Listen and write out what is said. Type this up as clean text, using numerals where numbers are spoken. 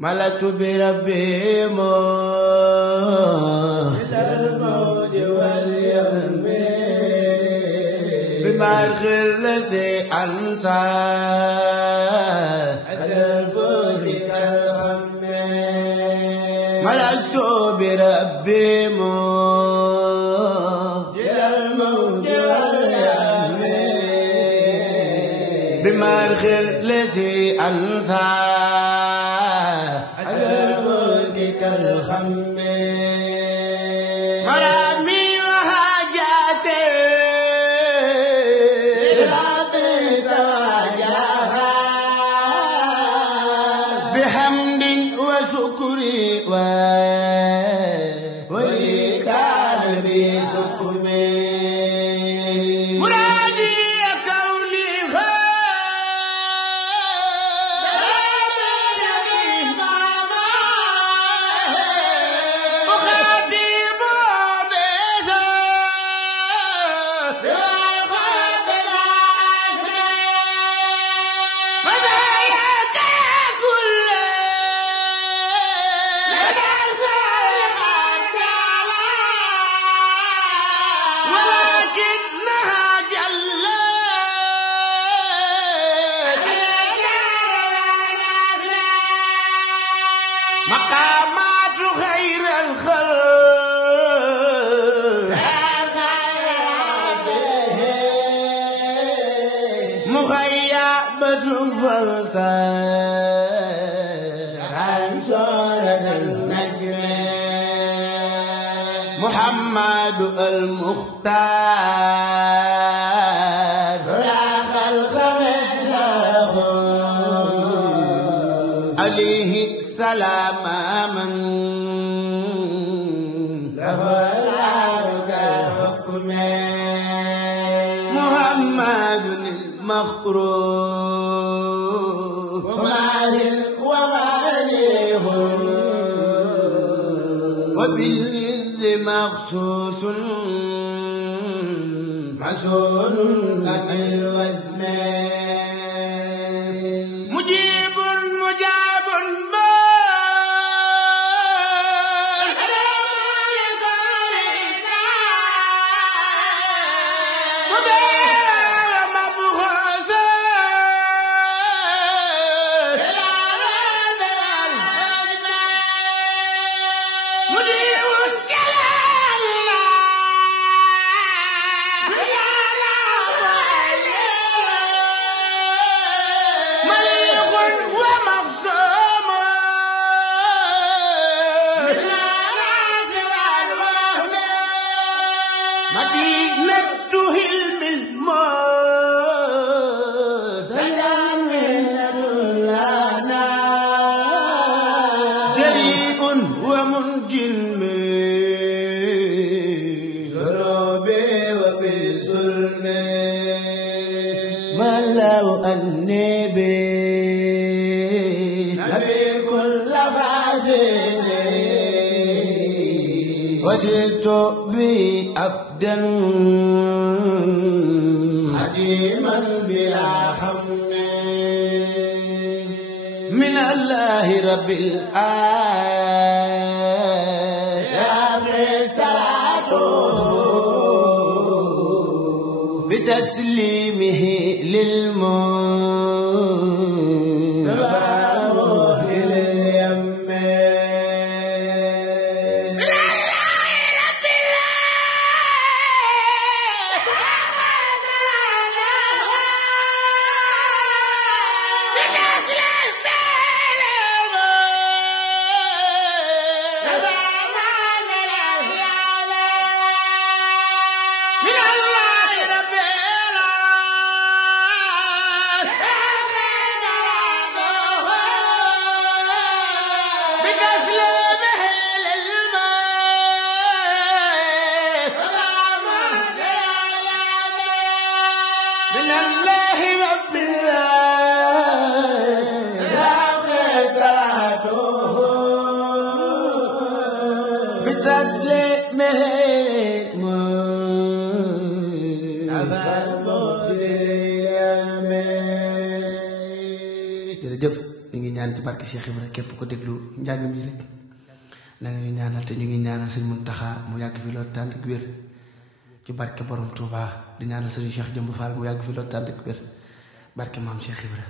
ملأت بربي إلى الموت واليم بمرخ الذي أنسى أزل فوقك الخم ملأت بربي إلى الموت واليم بمرخ الذي أنسى الخم مرامي وحاجاتي ربي تواجهها بحمد وشكري ولي كان بسكمي مقامات خير الخلق مغيبة فلتر عن سورة النجم محمد المختار لا خلق مثله عليه السلام من له العرق الحكم محمد المخروف وماهل وماليه وبالعز مخصوص مسؤول عن الوزن مجيب مجاب مدينة هلم الموت تجمعنا لنا جريء ومنجم ذنوبي وبالظلم ما لو أني نبي كل فاسد وسرت بي أبدا خديما بلا خم من الله رب العالمين صلاته بتسليمه من الله رب العالمين صلاته بتسليمه jërëjëf ñu ngi ñaan ci barke Cheikh Ibra képp ko déglu njàng mi rek na nga ñu ñaanal te ñu ngi ñaanal sëñ Muntaxa mu yàgg fi loolu tànd ak wér ci barke borom Touba di ñaanal sëñ Cheikh Jëmb Fall mu yàgg fi loolu tànd ak wér barke maam Cheikh Ibra